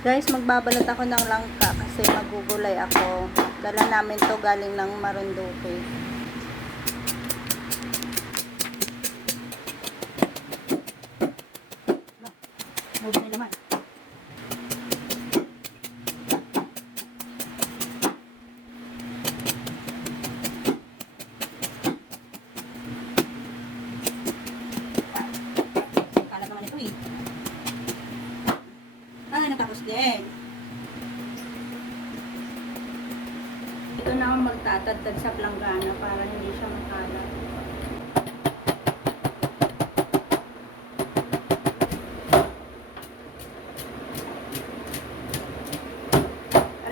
Guys, magbabalot ako ng langka kasi magugulay ako. Dala namin to galing ng Marinduque. Huwag na naman. Kalat naman ito eh. Natapos din. Ito na ang magtatadtad sa planggana para hindi siya makalat.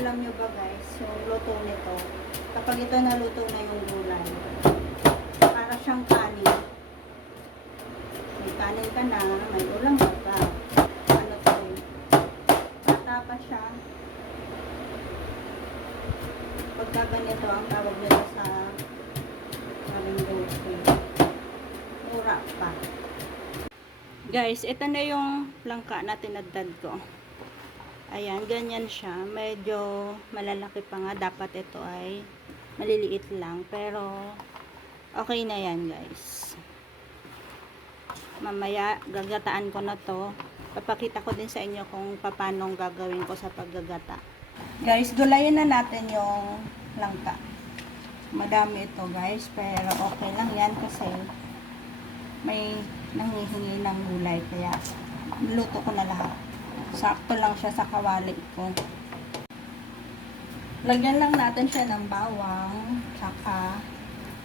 Alam nyo ba guys, yung luto nito, kapag ito naluto na yung gulay, para siyang kanin. May kanin ka na, may ulam ka pa. Ano to eh? Bata pa siya. Pagka ganito ang tawag nila sa Marinduque. Mura pa. Guys, ito na yung langka na tinadtad ko. Ayan, ganyan siya. Medyo malalaki pa nga. Dapat ito ay maliliit lang. Pero, okay na yan guys. Mamaya, gagataan ko na to. Papakita ko din sa inyo kung paano gagawin ko sa paggagata. Guys, gulayin na natin yung langka. Madami ito guys, pero okay lang yan kasi may nanghihingi ng gulay. Kaya, luto ko na lahat. Sakto lang siya sa kawali ko. Lagyan lang natin siya ng bawang, tsaka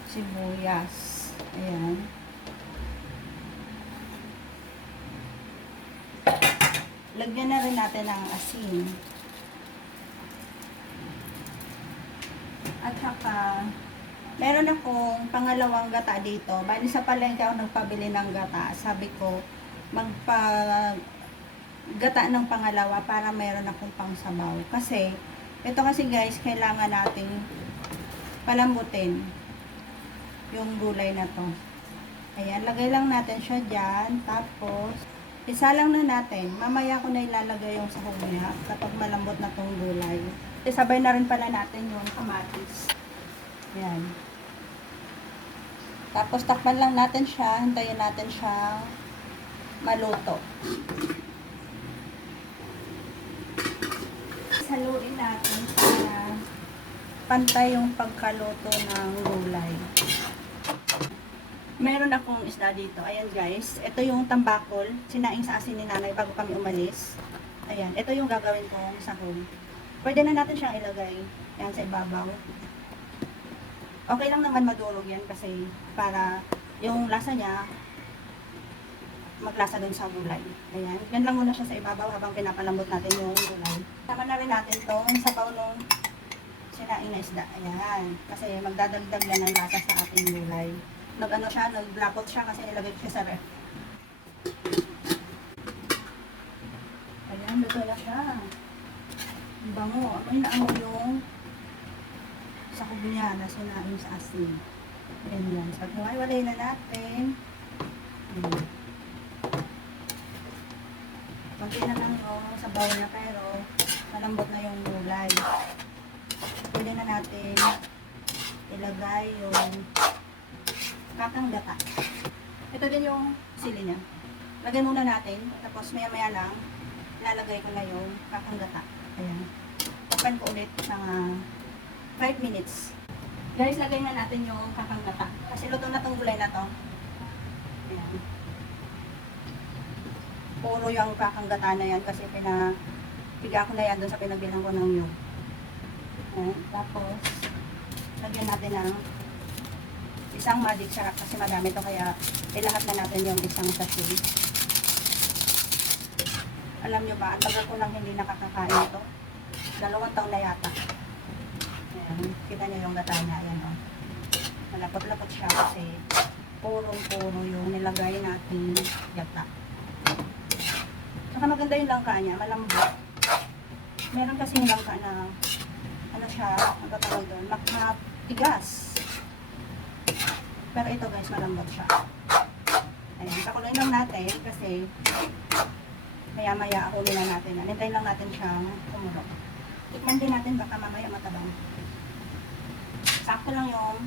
sibuyas. Ayan. Lagyan na rin natin ng asin. At saka, meron akong pangalawang gata dito. Bali sa palengke ako nagpabili ng gata. Sabi ko, gata ng pangalawa para meron akong pangsabaw. Kasi, ito kasi guys, kailangan nating palambutin yung gulay na to. Ayan, lagay lang natin siya dyan. Tapos, isa lang na natin. Mamaya ko na ilalagay yung sahog niya kapag malambot na tong gulay. Isabay na rin pala natin yung kamatis. Ayan. Tapos takpan lang natin siya. Hintayin natin siyang maluto. Haluin natin para pantay yung pagkaluto ng gulay. Meron akong isda dito. Ayan guys. Ito yung tambakol. Sinaing sa asin ni nanay bago kami umalis. Ayan. Ito yung gagawin kong sahog. Pwede na natin siyang ilagay. Ayan sa ibabaw. Okay lang naman madurog yan kasi para yung lasa niya maglasa dun sa gulay. Ayan. Yan lang muna siya sa ibabaw habang pinapalambot natin yung gulay. Tama na rin natin itong sabaw nung sinaing na isda. Ayan. Kasi magdadagdag yan ng lasa sa ating gulay. Nag-ano siya, nag-blackout siya kasi nilagay ko siya sa ref. Ayan, luto na siya. Bango. Amoy na amoy yung sahog niya na sinaing sa asin. Ayan yan. So, hiwalay na natin. Ayan. Kunti na lang yung sabaw niya pero malambot na yung gulay. Pwede na natin ilagay yung kakang gata. Ito din yung sili niya. Lagyan muna natin. Tapos maya-maya lang ilalagay ko na yung kakang gata. Ayan. Tapan ko ulit ng 5 minutes. Guys, lagay na natin yung kakang gata. Kasi luto na tong gulay na to. Ayan. Puro yung kakang gata na yan kasi piga ko na yan dun sa pinagbilang ko ng nyug. Ayan. Tapos, lagyan natin ng isang magic sarap kasi madami to kaya ilahat na natin yung isang sachet. Alam nyo ba, ang tagal ko nang hindi nakakakain ito. 2 taon na yata. Ayan, kita nyo yung gata niya. Ayan o. Malapot-lapot siya kasi purong-puro yung nilagay natin gata. Saka maganda yung langka niya, malambot. Meron kasing langka na ano siya, ang tatawag doon, matigas. Pero ito guys, malambot siya. Ayan, pakuloyin lang natin kasi Maya-maya, huli na natin. Anintay lang natin siyang kumulo. Tikman din natin, baka mamaya matabang. Sakto lang yung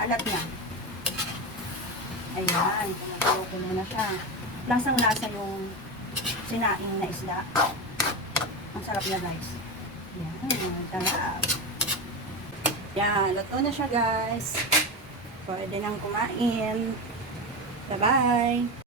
alat niya. Ayan, kumulo na siya. Lasang-lasa yung sinaing na isda. Ang sarap niya, guys. Ayan, sarap. Yan, luto na siya, guys. Pwede nang kumain. Bye-bye!